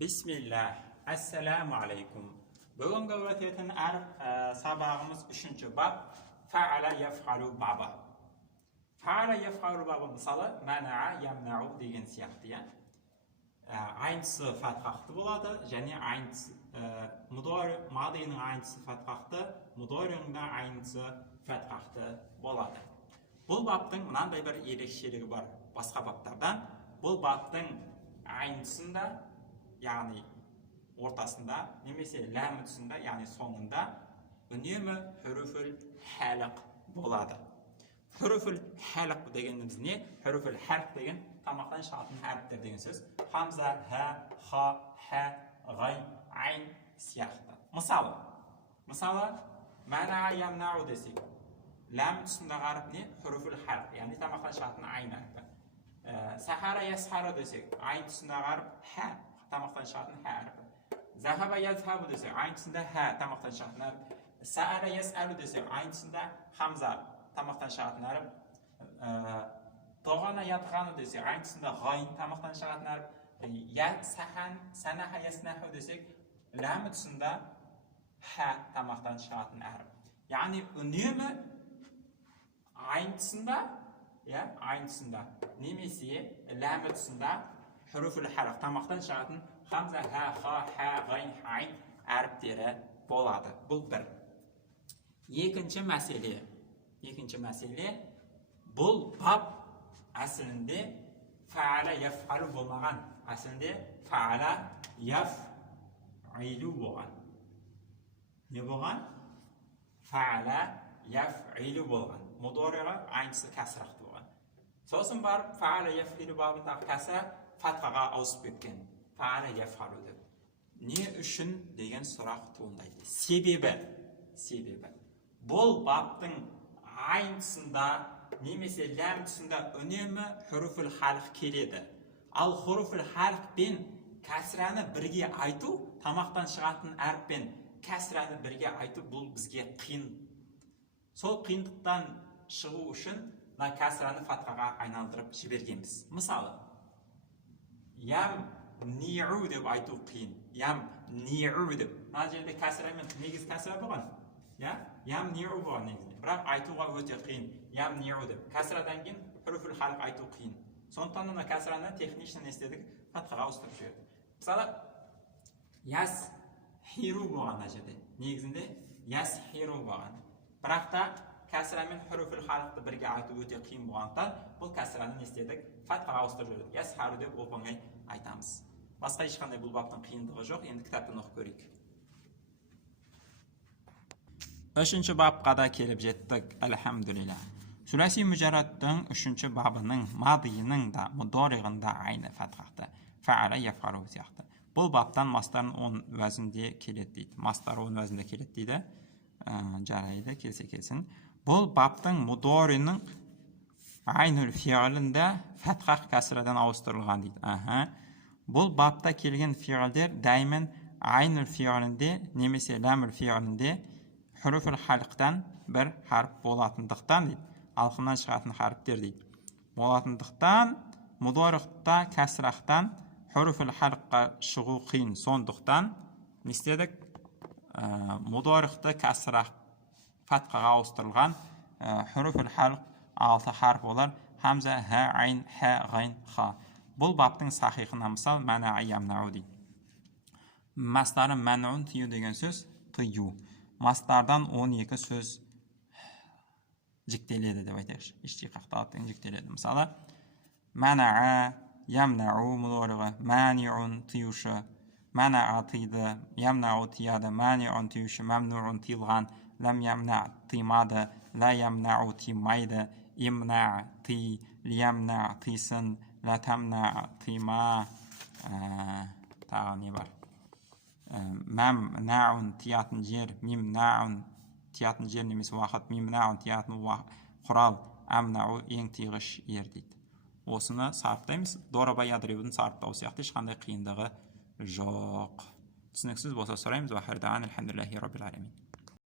Bismillah, assalamu alaikum. Бүгінгі өтетін сабағымыз 3-ші бап фа'ала яф'алу бабы. Фа'ала яф'алу бабы мысалы мана'a ямнa'у деген сияқты. Айнысы фатхақты болады, және мадиның айнысы фатхақты, мудоринда айнысы фатхақты болады. Бұл баптың мынандай бір ерекшелігі бар басқа баптардан. Бұл баптың айнысында, яғни ортасында, немесе ләмі тұсында, яғни соңында үнемі хүрүфүл хәлік болады. Хүрүфүл хәлік дегеніміз не? Хүрүфүл хәлік деген тамақтан шығатын әріптер деген сөз. Хамза, ха, ха, ха, ғай, айн сияқты. Мысалы, мәна'a ямнa'у десек, ләм тұсындағы әріп не? Хүрүфүл хәлік, яғни тамақтан шығатын айн әріпі. Сахара ясхара десек, айн тұсындағы әріп ха, тамақтан шығатын ха әріпі. Захаба язхабу десек, айн тұсында ха, тамақтан шығатын әріп. Саара ясалу десек, айн тұсында хамза, тамақтан шығатын әріп. Тоғана ятғану десек, айн тұсында ғайн, тамақтан шығатын әріп. Санаха яснаху десек, ләмі тұсында ха, тамақтан шығатын әріп. Яғни үнемі айн тұсында, немесе ләмі тұсында хүрүфүл хәлік, тамақтан шығатын хамза, ха, ха, ха, ғайн, айн әріптері болады. Бұл бір. Екінші мәселе, бұл бап әсілінде фа'ала яф'алу болмаған. Әсілінде фа'ала яф'илу болған. Не болған? Фа'ала яф'илу болған. Мудориға айнысы кәсірақты болған. Сосын барып фа'ала яф'илу бабындағы кәсі фатхаға ауысып кеткен. Фа'ала яф'алу деп. Не үшін деген сұрақ туындайды. Себебі. Бұл баптың айн тұсында немесе ләм тұсында үнемі хүрүфүл хәлік келеді. Ал хүрүфүл хәлік пен кәсіраны бірге айту, тамақтан шығатын әріппен кәсіраны бірге айту, бұл бізге қиын. Сол қиындықтан шығу үшін кәсіраны фатхаға айналдырып жібергенбіз. Мысалы, ям ни'у деп айту қиын. Ям ни'у деп. Мына жерде кәсірамен негіз кәсіра болған. Ям ни'у болған негізінде. Бірақ айтуға өте қиын. Ям ни'у деп. Кәсірадан кейін хүрүфүл хәлік айту қиын. Сондықтан мына кәсіраны технично не істедік? Фатхаға ауыстырып жібердік. Мысалы, яс хиру болған мына жерде. Негізінде яс хиру болған. Бірақ та кәсірамен хүрүфүл хәлікті бірге айту өте қиын болғандықтан бұл кәсіраны не істедік? Фатхаға ауыстырып жібердік. Яс хару деп оп-оңай айтамыз. Басқа ешқандай бұл баптың қиындығы жоқ. Енді кітаптан оқып көрейік. 3-ші бапқа да келіп жеттік. Әлхамдулилла. Сүләси мүжәрраттың 3-ші бабының мадиының да мудоригында айны фатхақты. Фа'ала яф'алу сияқты. Бұл баптан мастарын 10 уәзінде келеді дейді. Мастар 10 уәзінде келеді дейді. Жарайды, келсе. Бұл баптың мудоринің айнул фиғылында фатхақ кәсірадан ауыстырылған дейді. Бұл бапта келген фиғылдер даймен айнул фиғылінде немесе ләмүл фиғылінде хүрүфүл хәліктен бір харп болатындықтан дейді. Алқымнан шығатын харптер дейді. Болатындықтан мудорихта кәсірақтан хүрүфүл хәлікқа шығу қиын. Сондықтан не істедік? Мудорихта кәсірақ фатхаға ауыстырылған хүрүфүл хәлік 6 харп олар. Хамза, ха, айн, ха, ғайн, ха. Бұл баптың сахихына мысал мана'a ямнa'у дейді. Мастары мән'ун тию деген сөз тию. Мастардан 12 сөз жіктеледі деп айтайықшы. Иштиқақталып деген жіктеледі. Мысалы, мана'a ямнa'у мудорығы, мани'ун тиюшы, мана'a тиді, ямнa'у тияды, мани'ун тиюшы, мамну'ун тиылған, лам ямна тимады, ла ямнa'у тимайды, имна ти, лямна тисын, ла тамна тима. Тағы не бар? Мамнa'ун тиятын жер, мимнa'ун тиятын жер немесе уақыт, мимнa'ун тиятын құрал, амнa'у ең тиғыш ер дейді. Осыны сарыптаймыз. Дораба ядрибудің сарыптау сияқты ешқандай қиындығы жоқ. Түсініксіз болса сұраймыз. Ва хардан алхамдулиллахи раббил аламин.